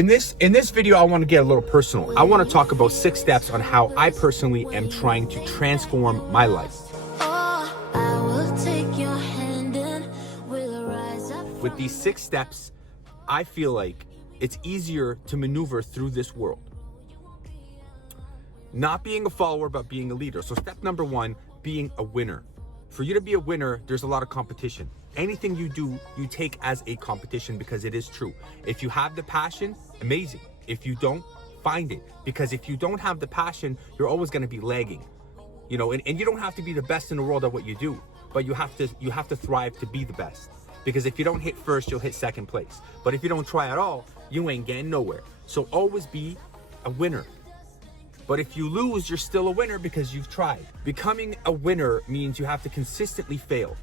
In this video, I want to get a little personal. I want to talk about 6 steps on how I personally am trying to transform my life. With these 6 steps, I feel like it's easier to maneuver through this world. Not being a follower, but being a leader. So step number 1, being a winner. For you to be a winner, there's a lot of competition. Anything you do, you take as a competition because it is true. If you have the passion, amazing. If you don't, find it. Because if you don't have the passion, you're always going to be lagging. You know, and you don't have to be the best in the world at what you do, but you have to thrive to be the best. Because if you don't hit first, you'll hit second place. But if you don't try at all, you ain't getting nowhere. So always be a winner. But if you lose, you're still a winner because you've tried. Becoming a winner means you have to consistently fail.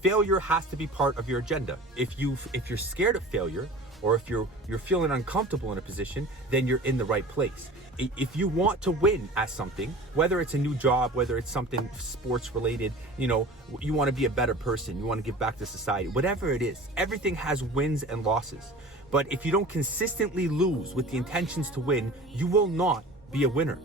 Failure has to be part of your agenda. If you're scared of failure, or if you're feeling uncomfortable in a position, then you're in the right place. If you want to win at something, whether it's a new job, whether it's something sports related, you know, you want to be a better person, you want to give back to society, whatever it is, everything has wins and losses. But if you don't consistently lose with the intentions to win, you will not be a winner.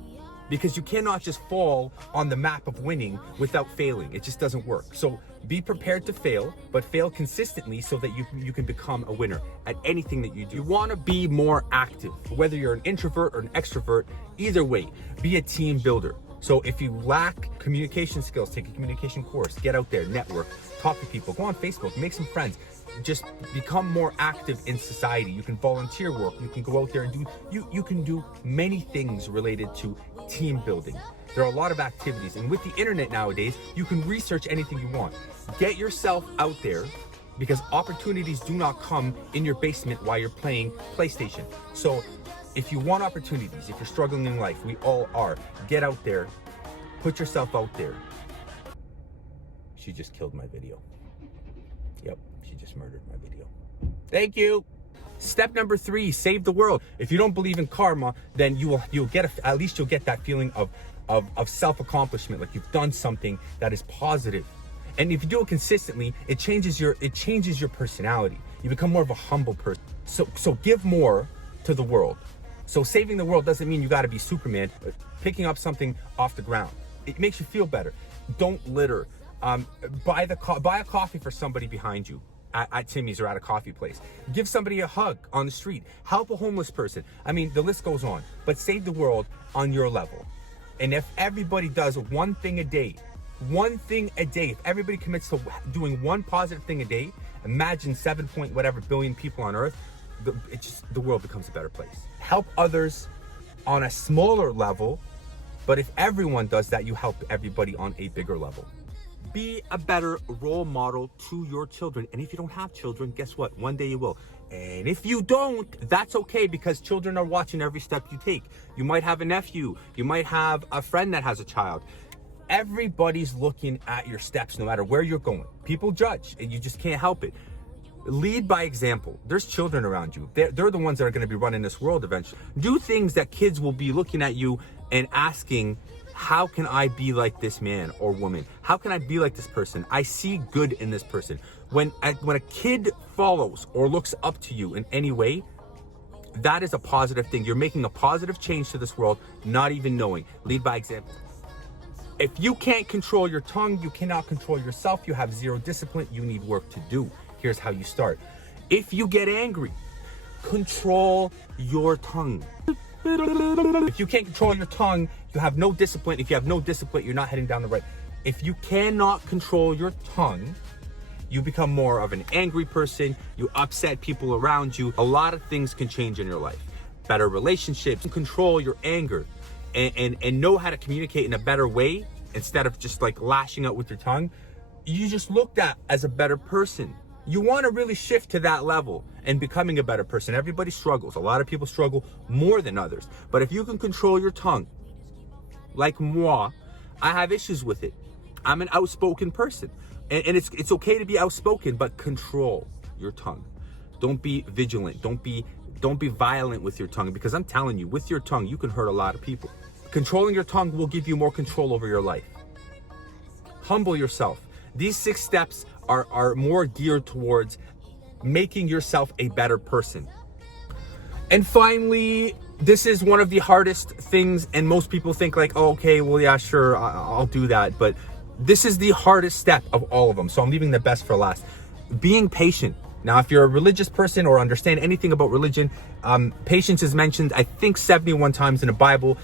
Because you cannot just fall on the map of winning without failing. It just doesn't work. So be prepared to fail, but fail consistently so that you can become a winner at anything that you do. You want to be more active, whether you're an introvert or an extrovert, either way, be a team builder. So if you lack communication skills, take a communication course, get out there, network, talk to people, go on Facebook, make some friends. Just become more active in society. You can volunteer work, you can go out there and do, you can do many things related to team building. There are a lot of activities, and with the internet nowadays, you can research anything you want. Get yourself out there, because opportunities do not come in your basement while you're playing PlayStation. So if you want opportunities, if you're struggling in life, we all are, get out there, put yourself out there. She just killed my video. Yep, she just murdered my video. Thank you. Step number 3, save the world. If you don't believe in karma, then you'll get at least you'll get that feeling of self-accomplishment, like you've done something that is positive. And if you do it consistently, it changes your personality. You become more of a humble person. So give more to the world. So saving the world doesn't mean you got to be Superman. Picking up something off the ground, it makes you feel better. Don't litter. Buy a coffee for somebody behind you at Timmy's or at a coffee place. Give somebody a hug on the street. Help a homeless person. I mean, the list goes on. But save the world on your level. And if everybody does one thing a day, if everybody commits to doing one positive thing a day, imagine 7 point whatever billion people on Earth, the world becomes a better place. Help others on a smaller level, but if everyone does that, you help everybody on a bigger level. Be a better role model to your children. And if you don't have children, guess what? One day you will. And if you don't, that's okay, because children are watching every step you take. You might have a nephew. You might have a friend that has a child. Everybody's looking at your steps, no matter where you're going. People judge, and you just can't help it. Lead by example. There's children around you. They're the ones that are going to be running this world eventually. Do things that kids will be looking at you and asking, how can I be like this man or woman? How can I be like this person? I see good in this person. When a kid follows or looks up to you in any way, that is a positive thing. You're making a positive change to this world, not even knowing. Lead by example. If you can't control your tongue, you cannot control yourself. You have zero discipline. You need work to do. Here's how you start. If you get angry, control your tongue. If you can't control your tongue, you have no discipline. If you have no discipline, you're not heading down the right. If you cannot control your tongue, you become more of an angry person. You upset people around you. A lot of things can change in your life. Better relationships. Control your anger and know how to communicate in a better way instead of just like lashing out with your tongue. You just looked at as a better person. You want to really shift to that level and becoming a better person. Everybody struggles. A lot of people struggle more than others. But if you can control your tongue, like moi, I have issues with it. I'm an outspoken person. And it's okay to be outspoken, but control your tongue. Don't be vigilant. Don't be violent with your tongue, because I'm telling you, with your tongue, you can hurt a lot of people. Controlling your tongue will give you more control over your life. Humble yourself. These 6 steps are more geared towards making yourself a better person. And finally, this is one of the hardest things, and most people think like, oh, okay, well, yeah, sure, I'll do that. But this is the hardest step of all of them. So I'm leaving the best for last. Being patient. Now, if you're a religious person or understand anything about religion, patience is mentioned, I think 71 times in the Bible,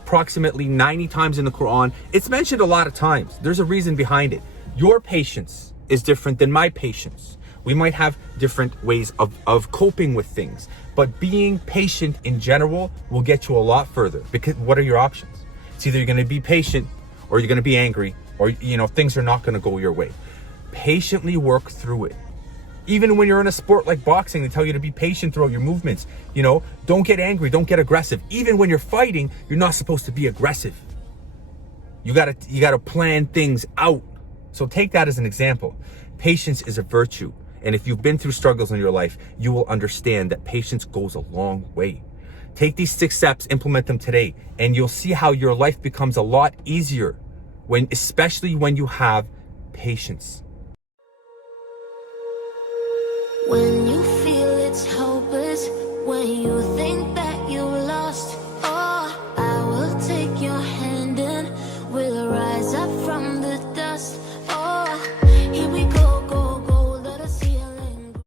approximately 90 times in the Quran. It's mentioned a lot of times. There's a reason behind it. Your patience is different than my patience. We might have different ways of coping with things, but being patient in general will get you a lot further, because what are your options? It's either you're going to be patient or you're going to be angry, or, you know, things are not going to go your way. Patiently work through it. Even when you're in a sport like boxing, they tell you to be patient throughout your movements. You know, don't get angry, don't get aggressive. Even when you're fighting, you're not supposed to be aggressive. You gotta plan things out. So take that as an example. Patience is a virtue. And if you've been through struggles in your life, you will understand that patience goes a long way. Take these 6 steps, implement them today, and you'll see how your life becomes a lot easier, especially when you have patience. When you